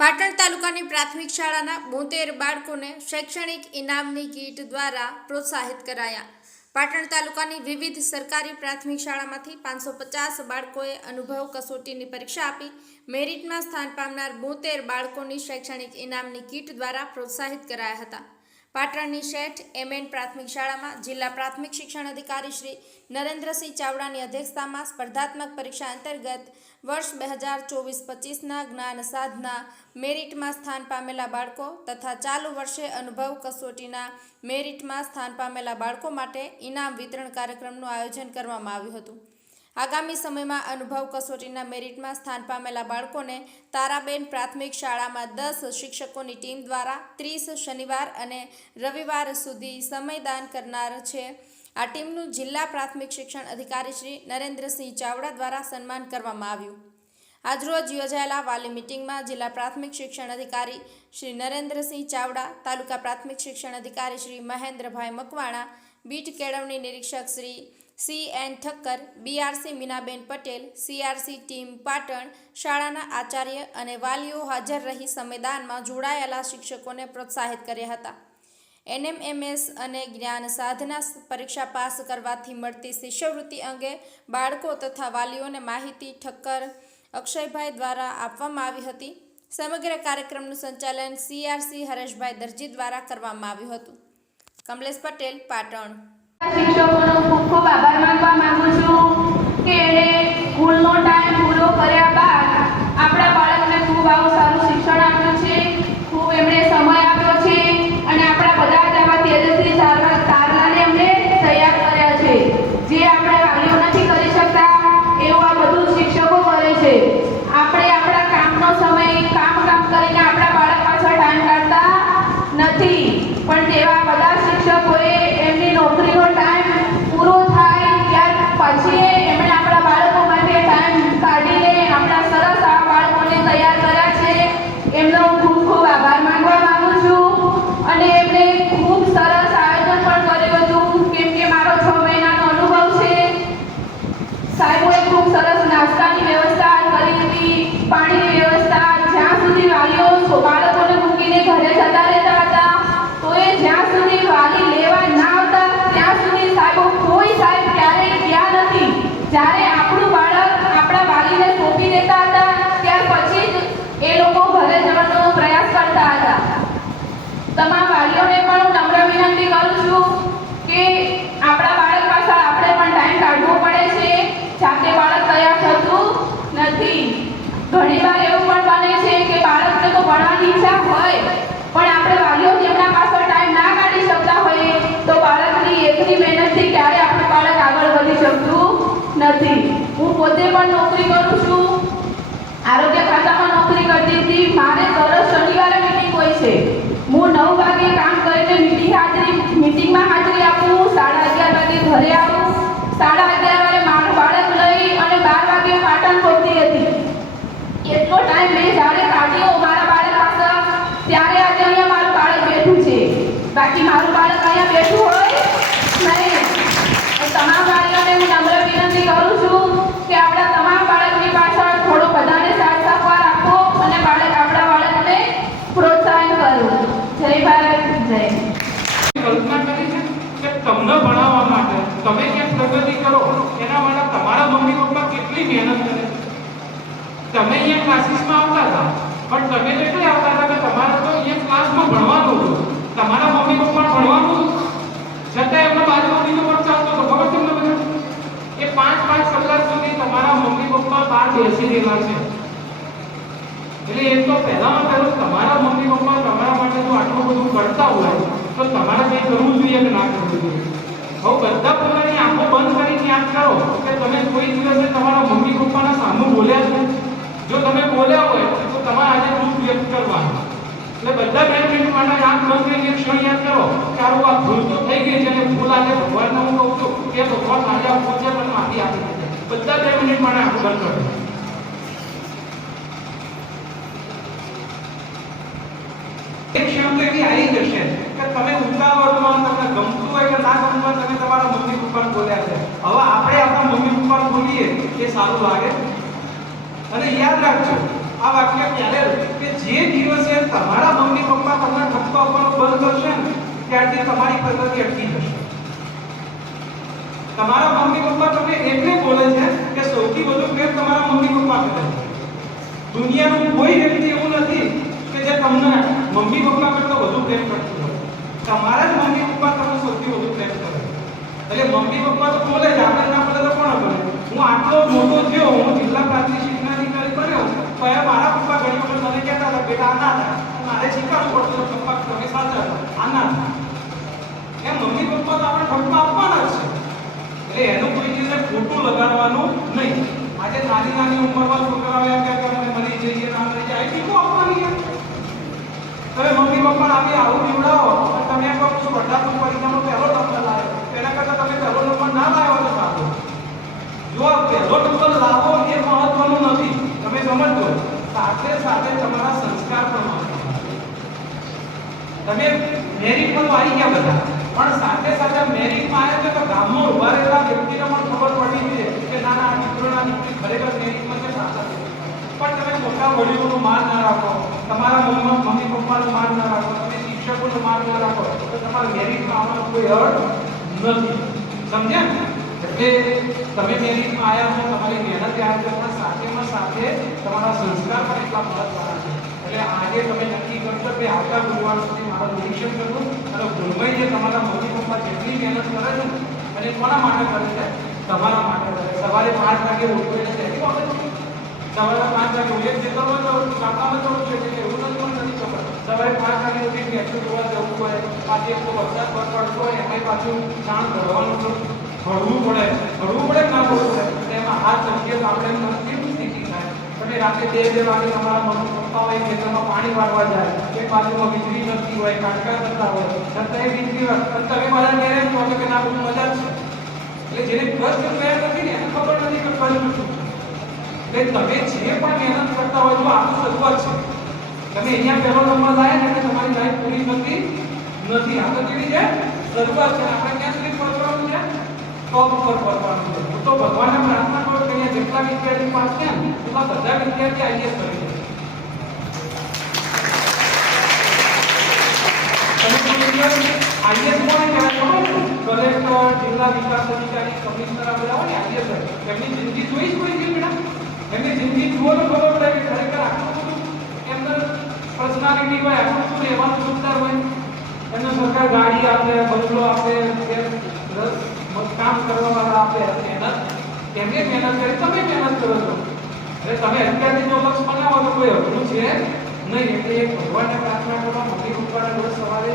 પાટણ તાલુકાની પ્રાથમિક શાળાના બોતેર બાળકોને શૈક્ષણિક ઇનામની કીટ દ્વારા પ્રોત્સાહિત કરાયા. પાટણ તાલુકાની વિવિધ સરકારી પ્રાથમિક શાળામાંથી પાંચસો પચાસ બાળકોએ અનુભવ કસોટીની પરીક્ષા આપી, મેરિટમાં સ્થાન પામનાર બોતેર બાળકોની શૈક્ષણિક ઇનામની કીટ દ્વારા પ્રોત્સાહિત કરાયા હતા. પાટણની શેઠ એમએન પ્રાથમિક શાળામાં જિલ્લા પ્રાથમિક શિક્ષણ અધિકારી શ્રી નરેન્દ્રસિંહ ચાવડાની અધ્યક્ષતામાં સ્પર્ધાત્મક પરીક્ષા અંતર્ગત વર્ષ બે હજાર ચોવીસ પચીસના જ્ઞાન સાધના મેરિટમાં સ્થાન પામેલા બાળકો તથા ચાલુ વર્ષે અનુભવ કસોટીના મેરિટમાં સ્થાન પામેલા બાળકો માટે ઇનામ વિતરણ કાર્યક્રમનું આયોજન કરવામાં આવ્યું હતું. આગામી સમયમાં અનુભવ કસોટીના મેરિટમાં સ્થાન પામેલા બાળકોને તારાબેન પ્રાથમિક શાળામાં દસ શિક્ષકોની ટીમ દ્વારા ત્રીસ શનિવાર અને રવિવાર સુધી સમયદાન કરનાર છે. આ ટીમનું જિલ્લા પ્રાથમિક શિક્ષણ અધિકારી શ્રી નરેન્દ્રસિંહ ચાવડા દ્વારા સન્માન કરવામાં આવ્યું. આજરોજ યોજાયેલા વાલી મિટિંગમાં જિલ્લા પ્રાથમિક શિક્ષણ અધિકારી શ્રી નરેન્દ્રસિંહ ચાવડા, તાલુકા પ્રાથમિક શિક્ષણ અધિકારી શ્રી મહેન્દ્રભાઈ મકવાણા, બીટ કેળવણી નિરીક્ષક Shri C N Thakkar BRC Minaben Patel CRC team Patan શાળાના આચાર્ય અને વાલીઓ હાજર રહી સંમેદાનમાં જોડાયેલા શિક્ષકોને પ્રોત્સાહિત કર્યા હતા. એનએમએમએસ અને જ્ઞાન સાધના પરીક્ષા પાસ કરવાથી મળતી શિષ્યવૃત્તિ અંગે બાળકો તથા વાલીઓને માહિતી ઠક્કર અક્ષયભાઈ દ્વારા આપવામાં આવી હતી. સમગ્ર કાર્યક્રમનું સંચાલન સીઆરસી હરેશભાઈ દરજી દ્વારા કરવામાં આવ્યું હતું. કમલેશ પટેલ, પાટણ. શિક્ષકોનો ખૂબ ખૂબ આભાર માનવા માંગુ છું. તમે ક્યાંક પ્રગતિ કરો, એના માટે તમારા મમ્મી પપ્પા કેટલી મહેનત કરે. તમે અહીંયા ક્લાસીસમાં આવતા હતા, પણ તમે તો એટલે આવતા હતા કે તમારે તો અહીંયા ક્લાસમાં ભણવાનું હતું તમારા મમ્મી પપ્પા ભણવાનું હતું છતાં એમના બાજુમાં બીજો પણ ચાલતો હતો, ખબર તમને? એ પાંચ પાંચ કલાક સુધી તમારા મમ્મી પપ્પા બહાર બેસી રહેલા છે એટલે એ તો પહેલામાં પહેલું તમારા મમ્મી પપ્પા તમારા માટે જો આટલું બધું કરતા હોય, તો તમારે કંઈ કરવું જોઈએ કે ના કરવું જોઈએ હવે બધા પોતાની આંખો બંધ કરીને યાદ કરો કે તમે કોઈ દિવસે તમારા મમ્મી પપ્પાના સામું બોલ્યા છે જો તમે બોલ્યા હોય તો તમારે આજે દુઃખ વ્યક્ત કરવાનું. એટલે બધા બેન માટે આંખ બંધ કરીને એક ક્ષણ યાદ કરો કે આવું આ ભૂલ તો થઈ ગઈ છે અને ભૂલ આજે ભગવાનને હું કહું છું કે ભગવાન મારી આ ભૂલ છે આપી દીધી બધા બે મિનિટ માટે આંખ બંધ કરો એક ક્ષણ તો એવી આવી જશે કે તમે ઉતાવળમાં તમને ગમતું હોય કે ના ગમતું હોય તમે તમારા મમ્મી પપ્પાને બોલ્યા છે હવે આપણે આપણા મમ્મી પપ્પાને બોલીએ એ સારું લાગે. અને યાદ રાખજો, આ વાક્ય ત્યારે કે જે દિવસે તમારા મમ્મી પપ્પા તમને ઠપકા ઉપર બંધ કરશે ને, ત્યારથી તમારી પ્રગતિ અટકી જશે. તમારા મમ્મી પપ્પા તમને એટલે બોલે છે કે સૌથી વધુ પ્રેમ તમારા મમ્મી પપ્પા કરે દુનિયાનું કોઈ વ્યક્તિ એવું નથી કે જે તમને મમ્મી પપ્પા કરતા વધુ પ્રેમ કરતું હોય. તમારા જ મમ્મી પપ્પા તમને સૌથી વધુ પ્રેમ કરે એટલે મમ્મી પપ્પા તો બોલે જ આપણે ના બોલે તો કોણ બોલે હું આટલો મોટો થયો હું જિલ્લા પ્રાથમિક શિક્ષણાધિકારી બન્યો તો એ મારા પપ્પા ઘણી વખત મને કહેતા હતા બેટા આ ના મારે શીખવાડવું પડતું હતું, પપ્પા તમે સાચા હતા આ ના થાય એમ મમ્મી પપ્પા તો આપણે ઠપકા આપવાના છે. એટલે એનું કોઈ દિવસે ખોટું લગાડવાનું નહીં. આજે નાની નાની ઉંમરમાં છોકરાઓ એમ કે "અમે મરી જઈએ ના મરી જાય ટીકો આપવાની છે. તમે મમ્મી પપ્પા આપી આવું નીવડાવો તમે એમ કહો છો સ્પર્ધાત્મક પરીક્ષામાં પહેલો નંબર લાવ્યો? એના કરતાં તમે પહેલો નંબર ના લાવ્યો તો સારું. જો પહેલો નંબર લાવો એ મહત્વનું નથી તમે સમજો સાથે સાથે તમારા સંસ્કાર પણ મહત્વના છે. તમે મેરિટમાં તો આવી ગયા બધા. પણ સાથે સાથે મેરિટમાં આવ્યા તો ગામમાં ઊભા રહેલા વ્યક્તિને પણ ખબર પડી છે કે ના ના મિત્રોના દીકરી ખરેખર મેરિટમાં છે, સાચા પણ તમે મોટા વડીલોનું માન ના રાખો. તમારા મમ્મી મમ્મી પપ્પાનું માન ના રાખો. તમે શિક્ષકોનું માન ના રાખો. તો તમારા મેરિટમાં આવવાનો કોઈ અર્થ નથી. સમજ્યા? એટલે તમે મેરિટમાં આવ્યા છો તમારી મહેનત યાદ કરતા સાથેમાં સાથે તમારા સંસ્કાર પણ એટલા મહત્વના છે. એટલે આજે તમે નક્કી કરશો કે આવતા ગુરુવાર સુધી મારું નિરીક્ષણ કરવું. અને ગુરુભાઈ જે તમારા મમ્મી પપ્પા જેટલી મહેનત કરે છે અને કોના માટે કરે છે? તમારા માટે કરે સવારે પાંચ વાગે ઉઠવું એટલે તેની બાબત નથી. સવારે પાંચ વાગે ઉઠે ખેતરમાં તો શાખામાં જવું છે એટલે એવું નથી, પણ નથી ખબર સવારે પાંચ વાગે ઉઠી મેચું જોવા જવું હોય, પાછી તો વરસાદ પર પડતો હોય એમાં પાછું જાણ ભરવાનું ભરવું પડે. ભરવું પડે કે ના ભરવું પડે? એમાં હાથ સંકેત આપણે કેવી સ્થિતિ થાય અને રાતે બે બે વાગે તમારા મમ્મી પપ્પા ખેતરમાં પાણી વાળવા જાય, કે બાજુમાં વીજળી નથી હોય, કાટકા થતા હોય છતાં એ વીજળી અને તમે મારા ઘેરે કહો છો કે ના, બહુ મજા છે. એટલે જેને કષ્ટ થયા નથી ને, એને ખબર નથી કે કષ્ટ શું એટલે તમે જે પણ મહેનત કરતા હોય તો આનું શરૂઆત છે. તમે અહીંયા પહેલો નંબર લાયા ને, એટલે તમારી લાઈફ પૂરી થતી નથી. આ તો કેવી છે, શરૂઆત છે. આપણે ક્યાં સુધી પહોંચવાનું છે. ટોપ ઉપર પહોંચવાનું છે. તો ભગવાનને પ્રાર્થના કરો કે અહીંયા જેટલા વિદ્યાર્થી પાસ ને, એટલા બધા વિદ્યાર્થી આઈએસ કરી આઈએસ ખબર છે કલેક્ટર જિલ્લા વિકાસ અધિકારી કમિશનર આ બધા હોય ને આઈએસ એમની જિંદગી જોઈ જ કોઈ છે બેટા એમની જિંદગી જુઓ તો ખબર પડે કે ખરેખર આટલું બધું એમને પર્સનાલિટી હોય આટલું બધું રહેવાનું જોરદાર હોય એમને સરકાર ગાડી આપે બંગલો આપે કામ કરવા વાળા આપે મહેનત એમને મહેનત કરી તમે મહેનત કરો છો એટલે તમે અત્યારથી જો લક્ષ બનાવો તો કોઈ અઘરું છે નહીં એટલે એક ભગવાનને પ્રાર્થના કરવા મમ્મી પપ્પાને રોજ સવારે